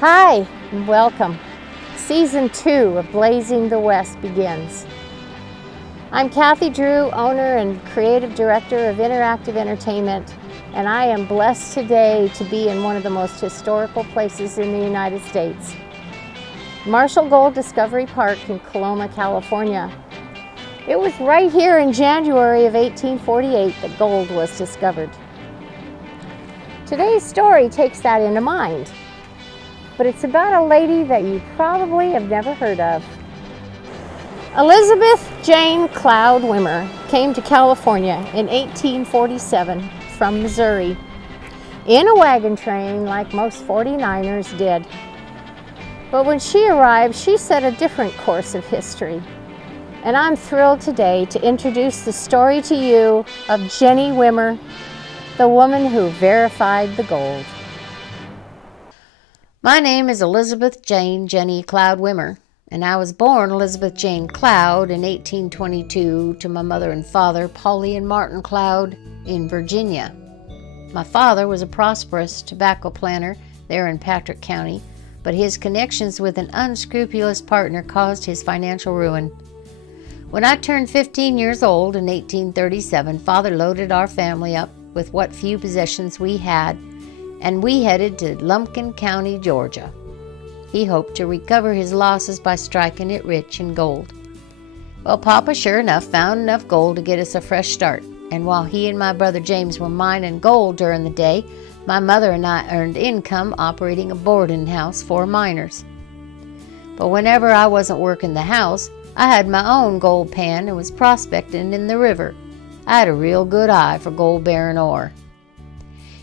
Hi, and welcome. Season 2 of Blazing the West begins. I'm Kathy Drew, owner and creative director of Interactive Entertainment, and I am blessed today to be in one of the most historical places in the United States, Marshall Gold Discovery Park in Coloma, California. It was right here in January of 1848 that gold was discovered. Today's story takes that into mind, but it's about a lady that you probably have never heard of. Elizabeth Jane Cloud Wimmer came to California in 1847 from Missouri in a wagon train like most 49ers did. But when she arrived, she set a different course of history. And I'm thrilled today to introduce the story to you of Jennie Wimmer, the woman who verified the gold. My name is Elizabeth Jane Jennie Cloud Wimmer, and I was born Elizabeth Jane Cloud in 1822 to my mother and father, Polly and Martin Cloud, in Virginia. My father was a prosperous tobacco planter there in Patrick County, but his connections with an unscrupulous partner caused his financial ruin. When I turned 15 years old in 1837, Father loaded our family up with what few possessions we had, and we headed to Lumpkin County, Georgia. He hoped to recover his losses by striking it rich in gold. Well, Papa sure enough found enough gold to get us a fresh start, and while he and my brother James were mining gold during the day, my mother and I earned income operating a boarding house for miners. But whenever I wasn't working the house, I had my own gold pan and was prospecting in the river. I had a real good eye for gold-bearing ore.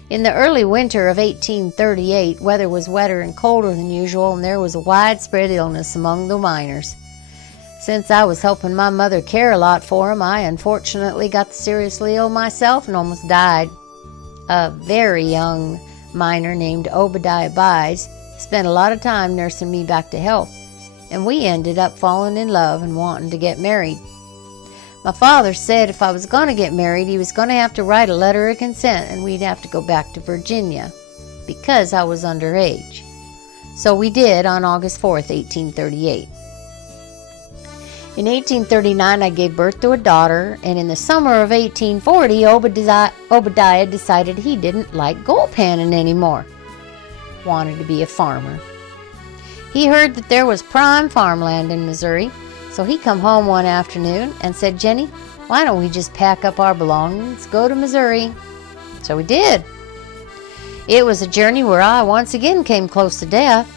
In the early winter of 1838, weather was wetter and colder than usual, and there was a widespread illness among the miners. Since I was helping my mother care a lot for him, I unfortunately got seriously ill myself and almost died. A very young miner named Obadiah Buys spent a lot of time nursing me back to health, and we ended up falling in love and wanting to get married. My father said if I was going to get married, he was going to have to write a letter of consent and we'd have to go back to Virginia because I was underage. So we did on August 4th, 1838. In 1839, I gave birth to a daughter, and in the summer of 1840, Obadiah decided he didn't like gold panning anymore. Wanted to be a farmer. He heard that there was prime farmland in Missouri, so he come home one afternoon and said, "Jennie, why don't we just pack up our belongings, go to Missouri?" So we did. It was a journey where I once again came close to death.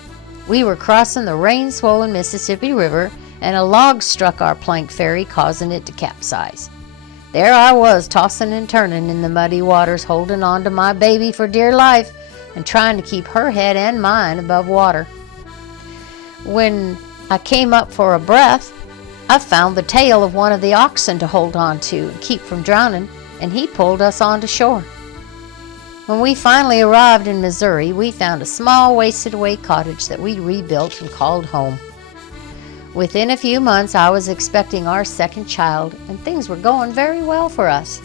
We were crossing the rain-swollen Mississippi River, and a log struck our plank ferry, causing it to capsize. There I was, tossing and turning in the muddy waters, holding on to my baby for dear life and trying to keep her head and mine above water. When I came up for a breath, I found the tail of one of the oxen to hold on to and keep from drowning, and he pulled us onto shore. When we finally arrived in Missouri, we found a small, wasted-away cottage that we rebuilt and called home. Within a few months, I was expecting our second child, and things were going very well for us.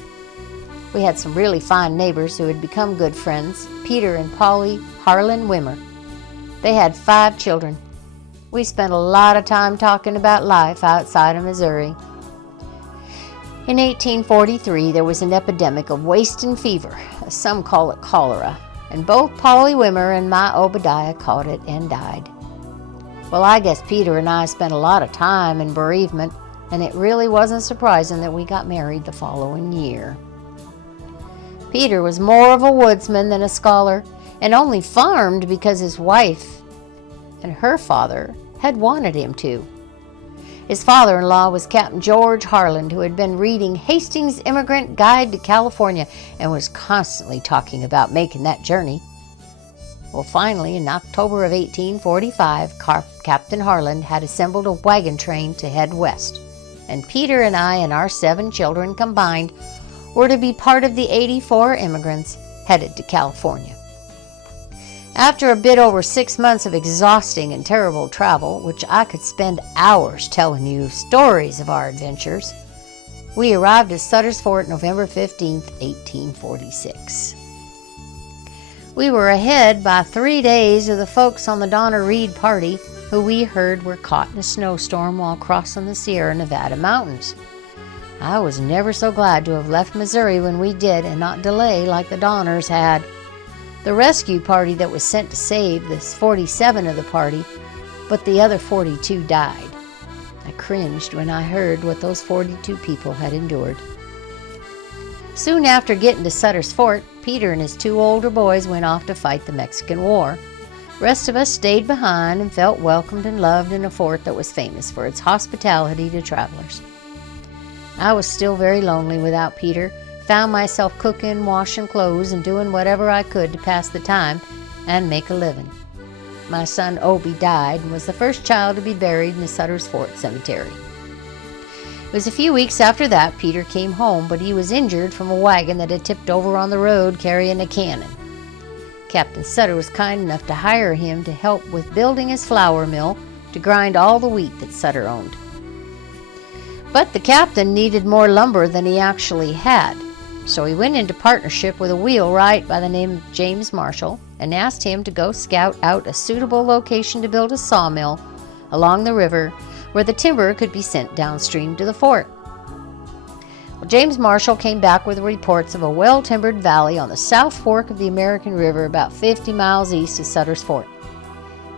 We had some really fine neighbors who had become good friends, Peter and Polly Harlan Wimmer. They had 5 children. We spent a lot of time talking about life outside of Missouri. In 1843, there was an epidemic of wasting fever, as some call it cholera, and both Polly Wimmer and my Obadiah caught it and died. Well, I guess Peter and I spent a lot of time in bereavement, and it really wasn't surprising that we got married the following year. Peter was more of a woodsman than a scholar, and only farmed because his wife and her father had wanted him to. His father-in-law was Captain George Harland, who had been reading Hastings' Immigrant Guide to California and was constantly talking about making that journey. Well, finally, in October of 1845, Captain Harland had assembled a wagon train to head west, and Peter and I and our 7 children combined were to be part of the 84 immigrants headed to California. After a bit over 6 months of exhausting and terrible travel, which I could spend hours telling you stories of our adventures, we arrived at Sutter's Fort November 15, 1846. We were ahead by 3 days of the folks on the Donna Reed party, who we heard were caught in a snowstorm while crossing the Sierra Nevada mountains. I was never so glad to have left Missouri when we did and not delay like the Donners had. The rescue party that was sent to save the 47 of the party, but the other 42 died. I cringed when I heard what those 42 people had endured. Soon after getting to Sutter's Fort, Peter and his 2 older boys went off to fight the Mexican War. The rest of us stayed behind and felt welcomed and loved in a fort that was famous for its hospitality to travelers. I was still very lonely without Peter, found myself cooking, washing clothes, and doing whatever I could to pass the time and make a living. My son Obie died and was the first child to be buried in the Sutter's Fort Cemetery. It was a few weeks after that Peter came home, but he was injured from a wagon that had tipped over on the road carrying a cannon. Captain Sutter was kind enough to hire him to help with building his flour mill to grind all the wheat that Sutter owned. But the captain needed more lumber than he actually had, so he went into partnership with a wheelwright by the name of James Marshal and asked him to go scout out a suitable location to build a sawmill along the river where the timber could be sent downstream to the fort. Well, James Marshal came back with reports of a well-timbered valley on the South Fork of the American River about 50 miles east of Sutter's Fort.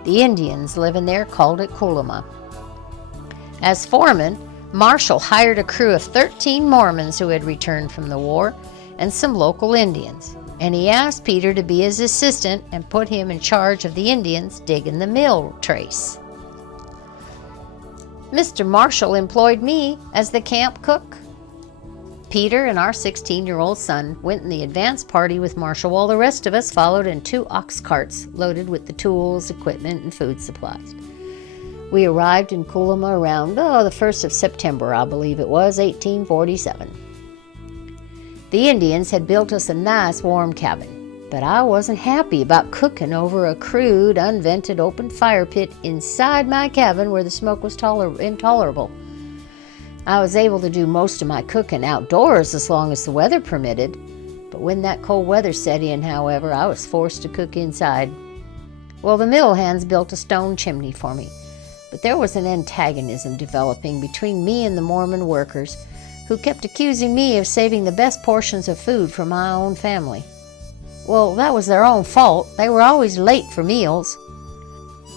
The Indians living there called it Kulama. As foreman, Marshal hired a crew of 13 Mormons who had returned from the war and some local Indians, and he asked Peter to be his assistant and put him in charge of the Indians digging the mill trace. Mr. Marshal employed me as the camp cook. Peter and our 16-year-old son went in the advance party with Marshal, while the rest of us followed in 2 ox carts loaded with the tools, equipment, and food supplies. We arrived in Kulama around the 1st of September, I believe it was, 1847. The Indians had built us a nice warm cabin, but I wasn't happy about cooking over a crude, unvented open fire pit inside my cabin where the smoke was intolerable. I was able to do most of my cooking outdoors as long as the weather permitted, but when that cold weather set in, however, I was forced to cook inside. Well, the mill hands built a stone chimney for me, but there was an antagonism developing between me and the Mormon workers, who kept accusing me of saving the best portions of food for my own family. Well, that was their own fault. They were always late for meals.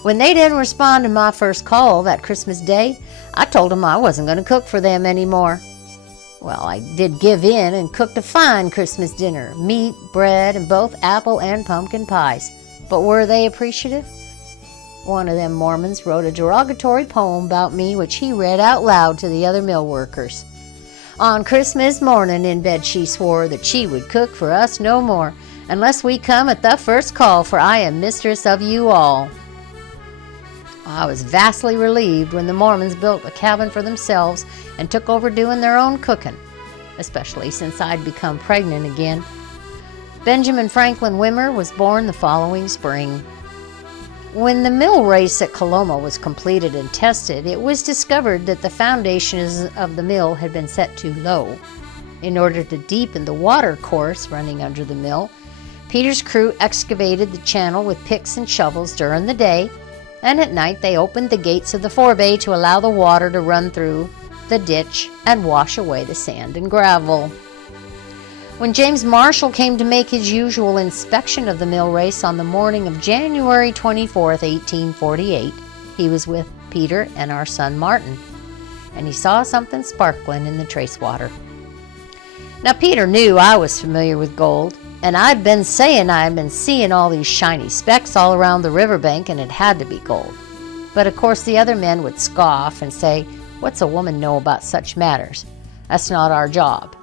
When they didn't respond to my first call that Christmas Day, I told them I wasn't going to cook for them anymore. Well, I did give in and cooked a fine Christmas dinner, meat, bread, and both apple and pumpkin pies. But were they appreciative? One of them Mormons wrote a derogatory poem about me, which he read out loud to the other mill workers. On Christmas morning in bed she swore that she would cook for us no more, unless we come at the first call, for I am mistress of you all. I was vastly relieved when the Mormons built a cabin for themselves and took over doing their own cooking, especially since I'd become pregnant again. Benjamin Franklin Wimmer was born the following spring. When the mill race at Kulama was completed and tested, it was discovered that the foundations of the mill had been set too low. In order to deepen the water course running under the mill, Peter's crew excavated the channel with picks and shovels during the day, and at night they opened the gates of the forebay to allow the water to run through the ditch and wash away the sand and gravel. When James Marshal came to make his usual inspection of the mill race on the morning of January 24th, 1848, he was with Peter and our son Martin, and he saw something sparkling in the trace water. Now, Peter knew I was familiar with gold, and I'd been saying I had been seeing all these shiny specks all around the riverbank, and it had to be gold. But of course the other men would scoff and say, "What's a woman know about such matters? That's not our job."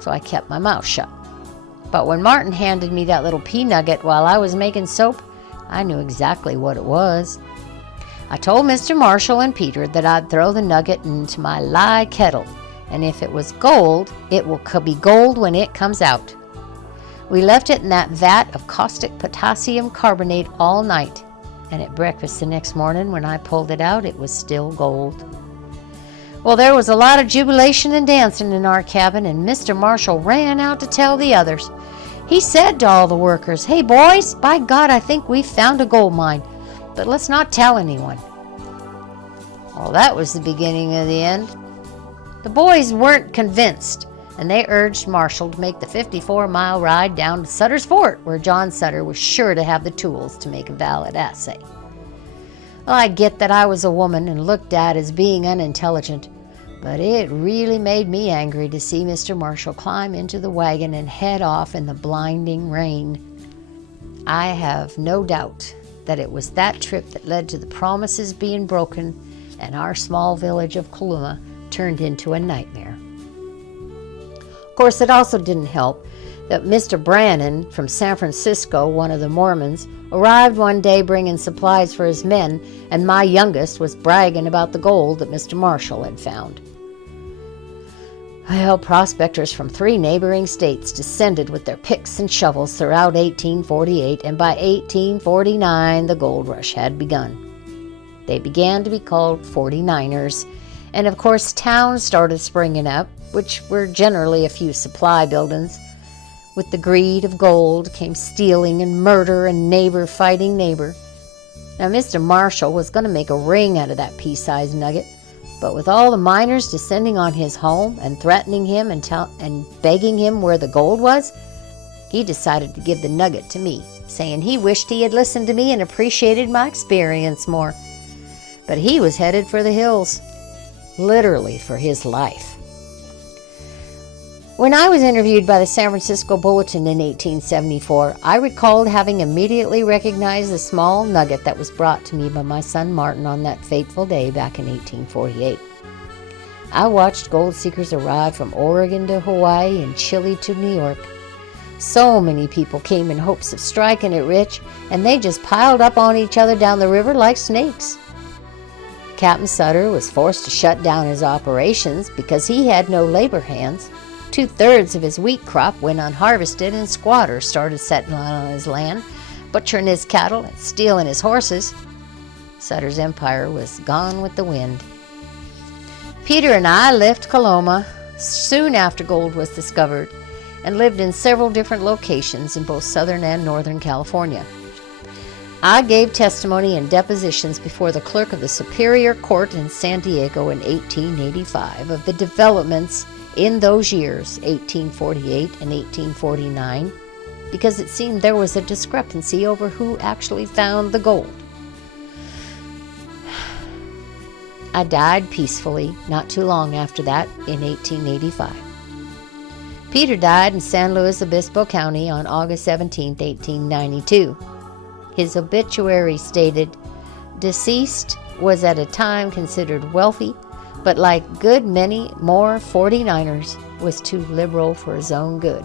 So I kept my mouth shut. But when Martin handed me that little pea nugget while I was making soap, I knew exactly what it was. I told Mr. Marshal and Peter that I'd throw the nugget into my lye kettle, and if it was gold, it will be gold when it comes out. We left it in that vat of caustic potassium carbonate all night, and at breakfast the next morning when I pulled it out, it was still gold. Well, there was a lot of jubilation and dancing in our cabin, and Mr. Marshal ran out to tell the others. He said to all the workers, "Hey boys, by God, I think we've found a gold mine, but let's not tell anyone." Well, that was the beginning of the end. The boys weren't convinced, and they urged Marshall to make the 54-mile ride down to Sutter's Fort, where John Sutter was sure to have the tools to make a valid assay. Well, I get that I was a woman and looked at as being unintelligent, but it really made me angry to see Mr. Marshall climb into the wagon and head off in the blinding rain. I have no doubt that it was that trip that led to the promises being broken and our small village of Coloma turned into a nightmare. Of course, it also didn't help that Mr. Brannon from San Francisco, one of the Mormons, arrived one day bringing supplies for his men, and my youngest was bragging about the gold that Mr. Marshall had found. Well, prospectors from 3 neighboring states descended with their picks and shovels throughout 1848, and by 1849 the gold rush had begun. They began to be called 49ers, and of course towns started springing up, which were generally a few supply buildings. With the greed of gold came stealing and murder and neighbor fighting neighbor. Now Mr. Marshall was going to make a ring out of that pea-sized nugget, but with all the miners descending on his home and threatening him and begging him where the gold was, he decided to give the nugget to me, saying he wished he had listened to me and appreciated my experience more. But he was headed for the hills, literally for his life. When I was interviewed by the San Francisco Bulletin in 1874, I recalled having immediately recognized the small nugget that was brought to me by my son Martin on that fateful day back in 1848. I watched gold seekers arrive from Oregon to Hawaii and Chile to New York. So many people came in hopes of striking it rich, and they just piled up on each other down the river like snakes. Captain Sutter was forced to shut down his operations because he had no labor hands. 2/3 of his wheat crop went unharvested, and squatters started settling on his land, butchering his cattle and stealing his horses. Sutter's empire was gone with the wind. Peter and I left Coloma soon after gold was discovered and lived in several different locations in both southern and northern California. I gave testimony and depositions before the clerk of the Superior Court in San Diego in 1885 of the developments in those years, 1848 and 1849, because it seemed there was a discrepancy over who actually found the gold. I died peacefully not too long after that in 1885. Peter died in San Luis Obispo County on August 17, 1892. His obituary stated, "Deceased was at a time considered wealthy, but like good many more 49ers, was too liberal for his own good."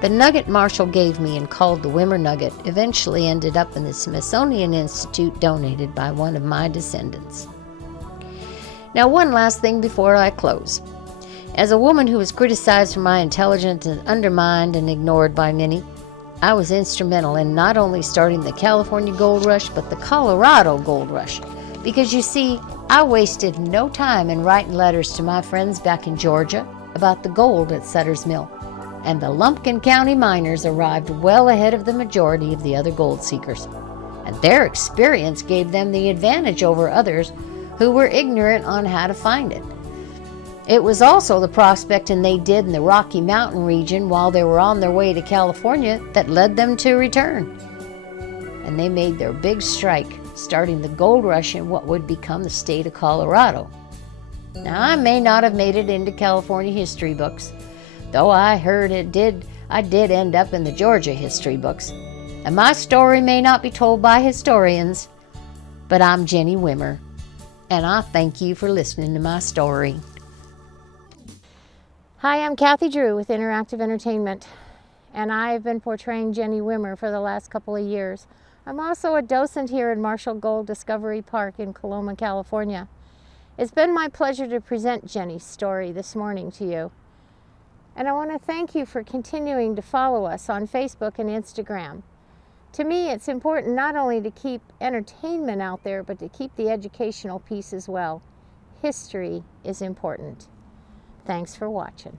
The nugget Marshall gave me and called the Wimmer nugget eventually ended up in the Smithsonian Institute, donated by one of my descendants. Now, one last thing before I close. As a woman who was criticized for my intelligence and undermined and ignored by many, I was instrumental in not only starting the California gold rush, but the Colorado gold rush. Because you see, I wasted no time in writing letters to my friends back in Georgia about the gold at Sutter's Mill, and the Lumpkin County miners arrived well ahead of the majority of the other gold seekers, and their experience gave them the advantage over others who were ignorant on how to find it. It was also the prospecting they did in the Rocky Mountain region while they were on their way to California that led them to return. And they made their big strike, starting the gold rush in what would become the state of Colorado. Now, I may not have made it into California history books, though I heard I did end up in the Georgia history books. And my story may not be told by historians, but I'm Jennie Wimmer, and I thank you for listening to my story. Hi, I'm Kathy Drew with Interactive Entertainment, and I've been portraying Jennie Wimmer for the last couple of years. I'm also a docent here in Marshall Gold Discovery Park in Coloma, California. It's been my pleasure to present Jennie's story this morning to you. And I want to thank you for continuing to follow us on Facebook and Instagram. To me, it's important not only to keep entertainment out there, but to keep the educational piece as well. History is important. Thanks for watching.